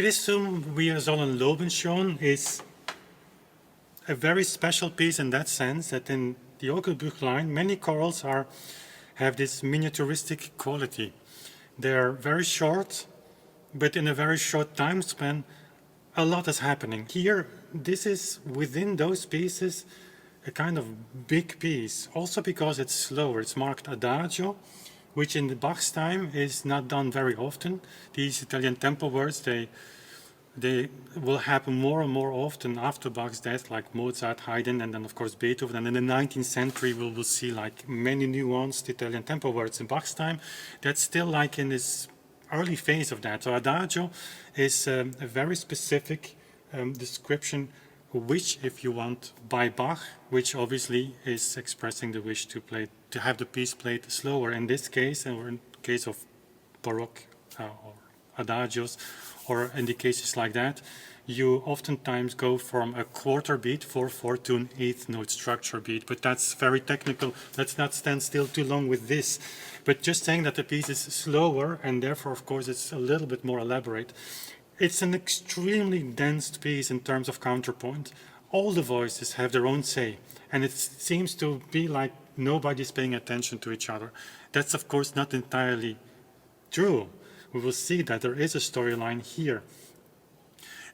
Christum wir sollen loben schon is a very special piece in that sense that in the Orgelbuchlein many chorals have this miniaturistic quality. They're very short, but in a very short time span, a lot is happening. Here, this is within those pieces a kind of big piece, also because it's slower. It's marked adagio, which in the Bach's time is not done very often. These Italian tempo words, they will happen more and more often after Bach's death, like Mozart, Haydn, and then of course Beethoven. And in the 19th century, we will see like many nuanced Italian tempo words. In Bach's time, that's still like in this early phase of that. So adagio is a very specific description, which, if you want, by Bach, which obviously is expressing the wish to have the piece played slower. In this case, or in case of Baroque or adagios, or in the cases like that, you oftentimes go from a quarter beat 4/4 to an eighth note structure beat. But that's very technical. Let's not stand still too long with this. But just saying that the piece is slower, and therefore, of course, it's a little bit more elaborate. It's an extremely dense piece in terms of counterpoint. All the voices have their own say, and it seems to be like nobody's paying attention to each other. That's, of course, not entirely true. We will see that there is a storyline here.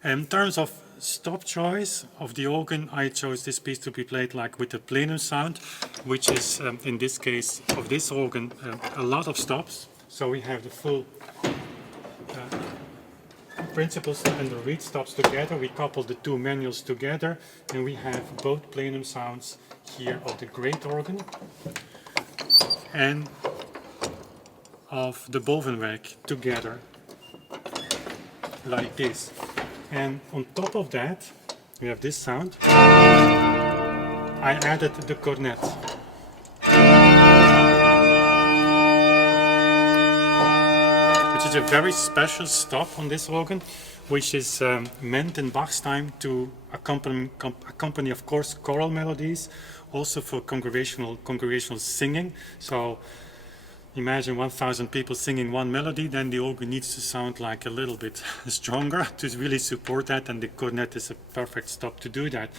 In terms of stop choice of the organ, I chose this piece to be played like with a plenum sound, which is, in this case of this organ, a lot of stops. So we have the full principals and the reed stops together. We couple the two manuals together, and we have both plenum sounds here of the great organ and of the Bovenwerk together, like this. And on top of that, we have this sound. I added the cornet. Which is a very special stop on this organ, which is meant in Bach's time to accompany, of course, choral melodies, also for congregational singing. So imagine 1,000 people singing one melody, then the organ needs to sound like a little bit stronger to really support that, and the cornet is a perfect stop to do that.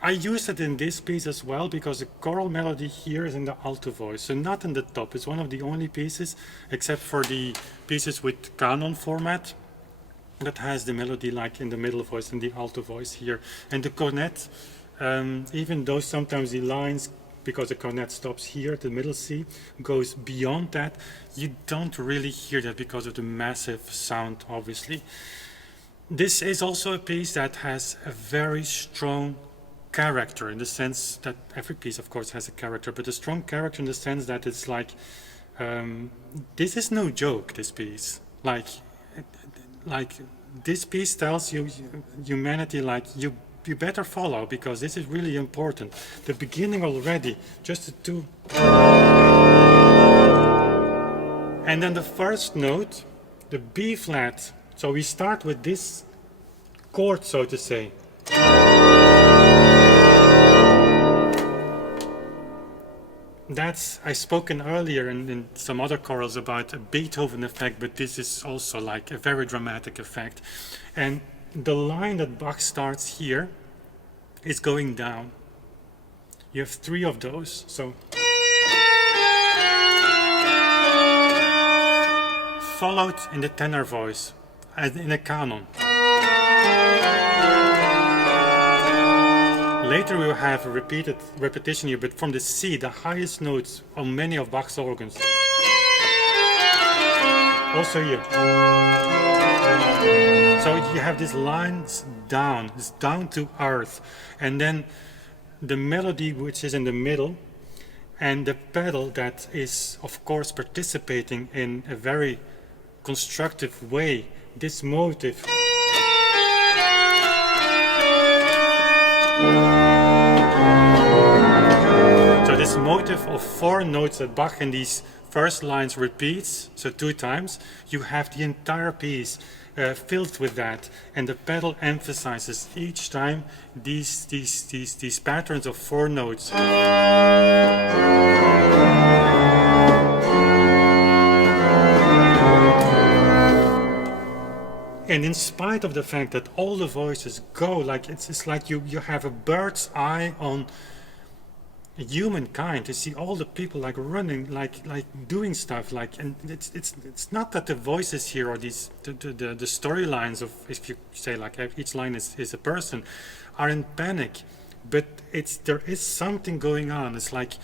I use it in this piece as well because the choral melody here is in the alto voice, so not in the top. It's one of the only pieces, except for the pieces with canon format, that has the melody like in the middle voice and the alto voice here. And the cornet, even though sometimes the lines, because the cornet stops here at the middle C, goes beyond that, you don't really hear that because of the massive sound, obviously. This is also a piece that has a very strong character, in the sense that every piece, of course, has a character, but a strong character in the sense that it's like, this is no joke, this piece. Like this piece tells you, humanity, like, you better follow, because this is really important. The beginning already, just the two. And then the first note, the B flat. So we start with this chord, so to say. I've spoken earlier in some other chorals about a Beethoven effect, but this is also like a very dramatic effect. And the line that Bach starts here is going down. You have three of those, so. Followed in the tenor voice, as in a canon. Later we will have a repetition here, but from the C, the highest notes on many of Bach's organs. Also here. So you have these lines down, it's down to earth. And then the melody which is in the middle, and the pedal that is, of course, participating in a very constructive way, this motive. So this motive of four notes that Bach in these first lines repeats, so 2 times, you have the entire piece filled with that, and the pedal emphasizes each time these patterns of 4 notes. And in spite of the fact that all the voices go, like it's like you have a bird's eye on humankind, to see all the people like running, like doing stuff, like, and it's not that the voices here or these the storylines of, if you say like each line is a person, are in panic, but there is something going on. It's like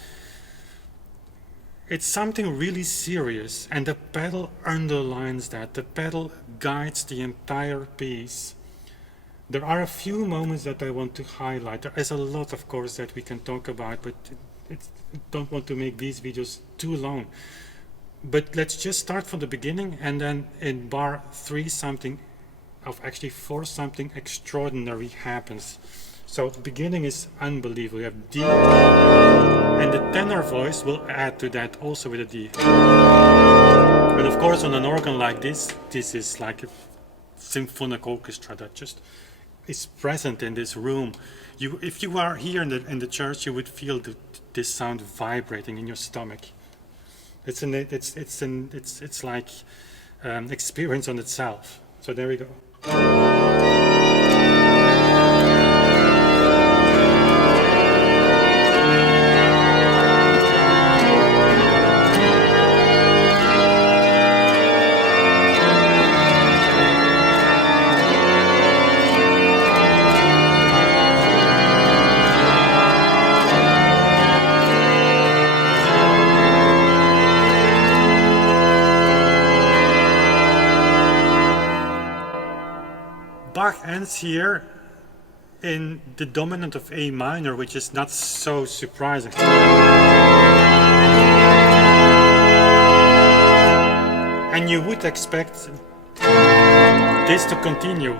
it's something really serious, and the pedal underlines that. The pedal guides the entire piece. There are a few moments that I want to highlight. There is a lot, of course, that we can talk about, but I don't want to make these videos too long. But let's just start from the beginning, and then in bar 3 something, actually 4 something extraordinary happens. So the beginning is unbelievable. We have D, and the tenor voice will add to that also with a D. But of course, on an organ like this is like a symphonic orchestra that just is present in this room. If you are here in the church, you would feel this sound vibrating in your stomach. It's like experience on itself. So there we go. Bach ends here in the dominant of A minor, which is not so surprising. And you would expect this to continue,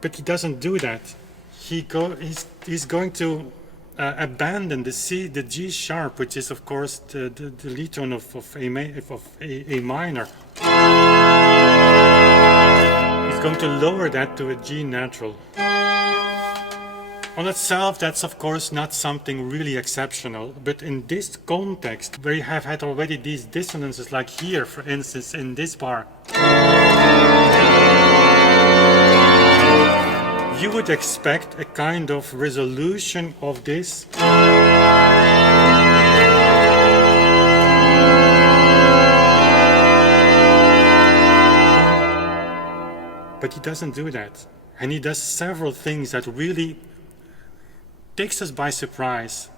but he doesn't do that. He's going to abandon the G sharp, which is of course the lead tone of A minor. He's going to lower that to a G natural. On itself, that's of course not something really exceptional, but in this context, where you have had already these dissonances, like here, for instance, in this bar, you would expect a kind of resolution of this. But he doesn't do that. And he does several things that really takes us by surprise.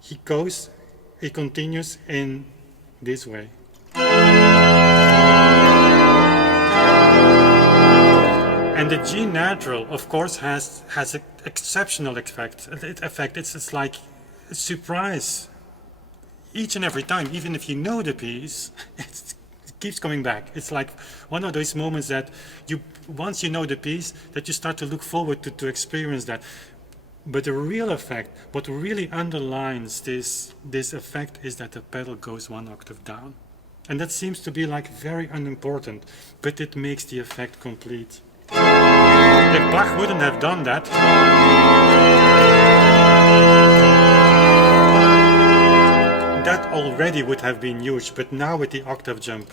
He continues in this way. And the G natural, of course, has an exceptional effect. It's like a surprise. Each and every time, even if you know the piece, it keeps coming back. It's like one of those moments that once you know the piece, that you start to look forward to experience that. But the real effect, what really underlines this effect, is that the pedal goes 1 octave down. And that seems to be like very unimportant, but it makes the effect complete. If Bach wouldn't have done that, that already would have been huge, but now with the octave jump.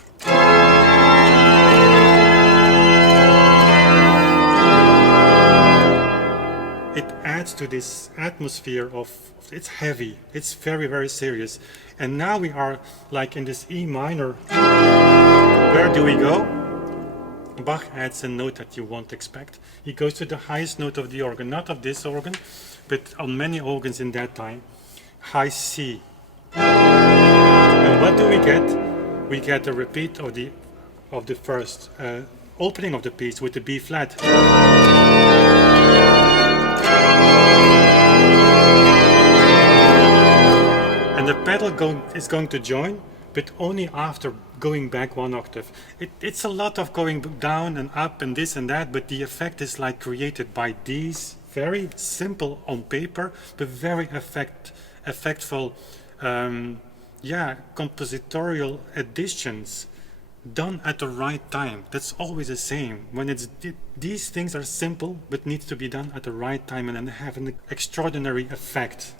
It adds to this atmosphere of, it's heavy, it's very, very serious. And now we are like in this E minor. Where do we go? Bach adds a note that you won't expect. He goes to the highest note of the organ, not of this organ, but on many organs in that time, high C. And what do we get? We get a repeat of the first opening of the piece with the B flat. And the pedal is going to join, but only after going back 1 octave. It's a lot of going down and up and this and that, but the effect is like created by these very simple on paper, but very effectful, compositorial additions done at the right time. That's always the same. When these things are simple, but need to be done at the right time and then have an extraordinary effect.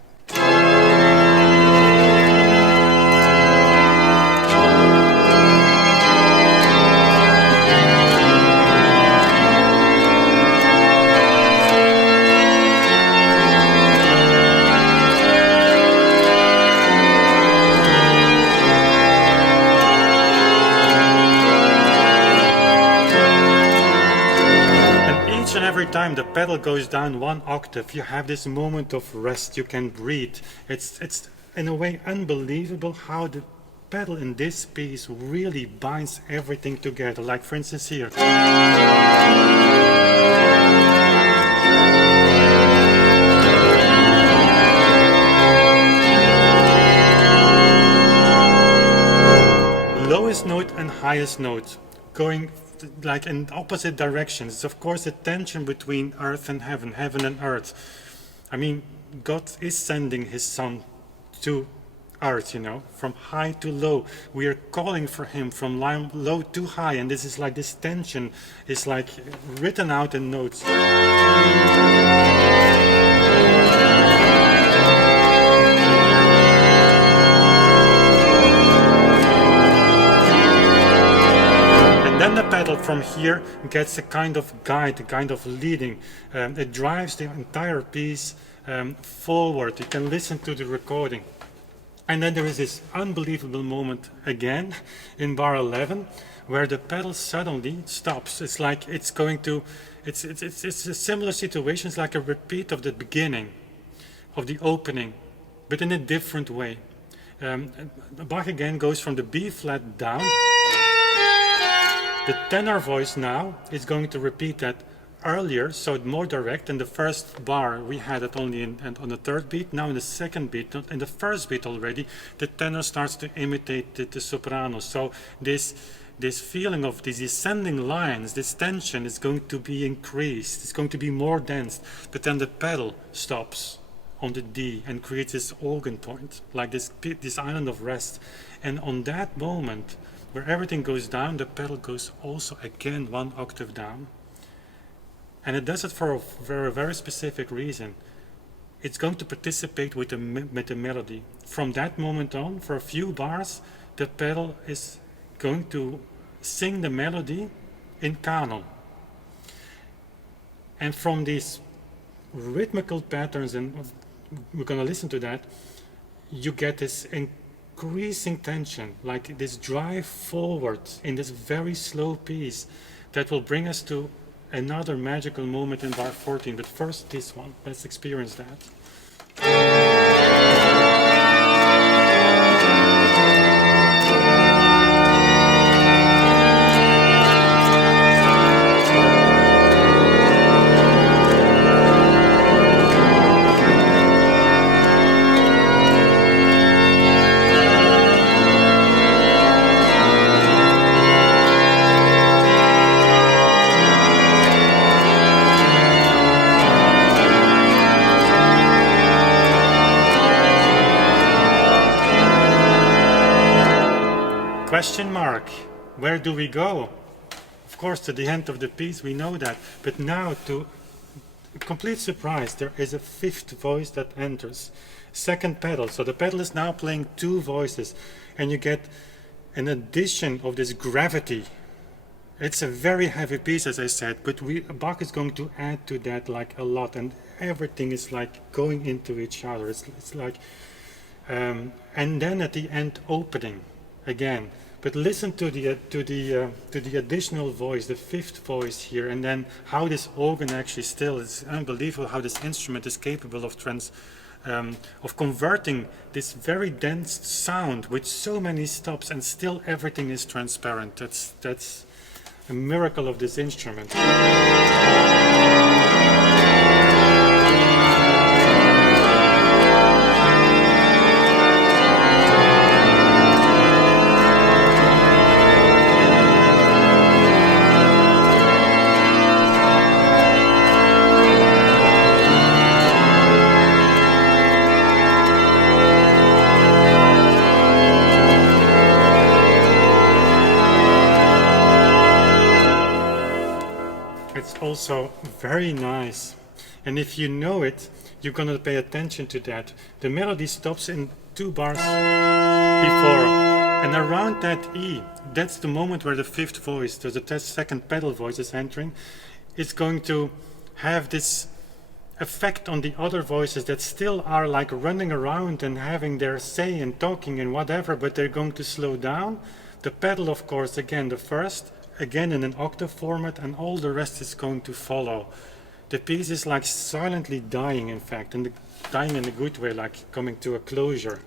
pedal goes down one octave, you have this moment of rest, you can breathe. It's in a way unbelievable how the pedal in this piece really binds everything together. Like for instance here. Lowest note and highest note going like in opposite directions. It's of course a tension between earth and heaven, heaven and earth. I mean, God is sending his son to earth, you know, from high to low. We are calling for him from low to high, and this is like this tension is like written out in notes. Then the pedal from here gets a kind of guide, a kind of leading. It drives the entire piece forward. You can listen to the recording. And then there is this unbelievable moment again in bar 11 where the pedal suddenly stops. It's like it's going to, it's a similar situation. It's like a repeat of the beginning, of the opening, but in a different way. Bach again goes from the B flat down. The tenor voice now is going to repeat that earlier, so more direct. In the first bar we had it only on the third beat. Now in the second beat, not in the first beat already, the tenor starts to imitate the soprano. So this feeling of these ascending lines, this tension is going to be increased. It's going to be more dense. But then the pedal stops on the D and creates this organ point, like this island of rest. And on that moment, where everything goes down, the pedal goes also again one octave down. And it does it for a very specific reason. It's going to participate with the melody. From that moment on, for a few bars, the pedal is going to sing the melody in canon. And from these rhythmical patterns, and we're going to listen to that, you get this increasing tension, like this drive forward in this very slow piece that will bring us to another magical moment in bar 14. But first this one, let's experience that. Question mark, where do we go? Of course, to the end of the piece, we know that. But now, to complete surprise, there is a fifth voice that enters. Second pedal. So the pedal is now playing two voices, and you get an addition of this gravity. It's a very heavy piece, as I said, but Bach is going to add to that like a lot, and everything is like going into each other. It's like, and then at the end, opening again. But listen to the additional voice, the fifth voice here, and then how this organ actually still is unbelievable. How this instrument is capable of converting this very dense sound with so many stops, and still everything is transparent. That's a miracle of this instrument. Also very nice, and if you know it, you're going to pay attention to that. The melody stops in 2 bars before, and around that E, that's the moment where the fifth voice, the second pedal voice is entering. It's going to have this effect on the other voices that still are like running around and having their say and talking and whatever, but they're going to slow down. The pedal, of course, again the first, again in an octave format, and all the rest is going to follow. the piece is like silently dying, in fact, and dying in a good way, like coming to a closure.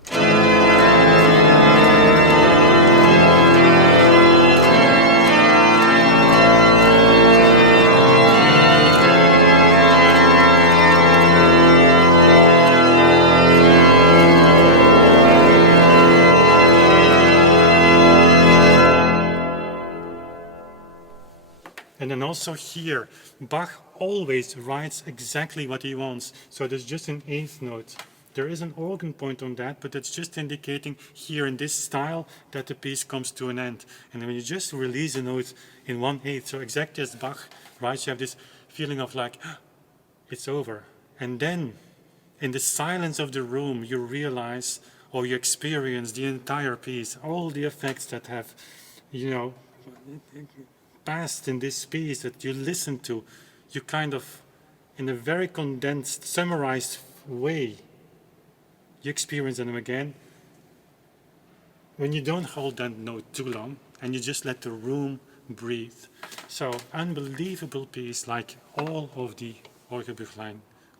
And then also here, Bach always writes exactly what he wants. So there's just an eighth note. There is an organ point on that, but it's just indicating here in this style that the piece comes to an end. And when you just release a note in 1/8, so exactly as Bach writes, you have this feeling of like, it's over. And then, in the silence of the room, you realize or you experience the entire piece, all the effects that have, passed in this piece that you listen to, you kind of, in a very condensed, summarized way, you experience them again. When you don't hold that note too long and you just let the room breathe. So, unbelievable piece, like all of the Orgelbüchlein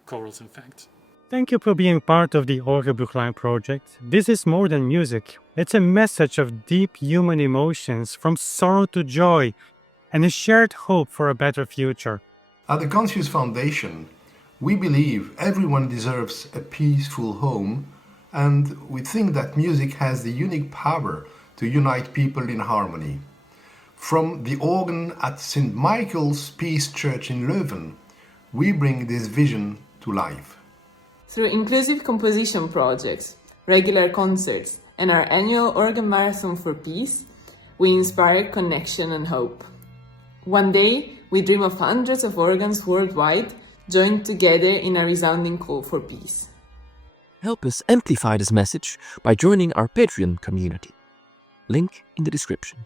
chorals, in fact. Thank you for being part of the Orgelbüchlein project. This is more than music. It's a message of deep human emotions, from sorrow to joy, and a shared hope for a better future. At the Contius Foundation, we believe everyone deserves a peaceful home, and we think that music has the unique power to unite people in harmony. From the organ at St. Michael's Peace Church in Leuven, we bring this vision to life. Through inclusive composition projects, regular concerts, and our annual Organ Marathon for Peace, we inspire connection and hope. One day, we dream of hundreds of organs worldwide joined together in a resounding call for peace. Help us amplify this message by joining our Patreon community. Link in the description.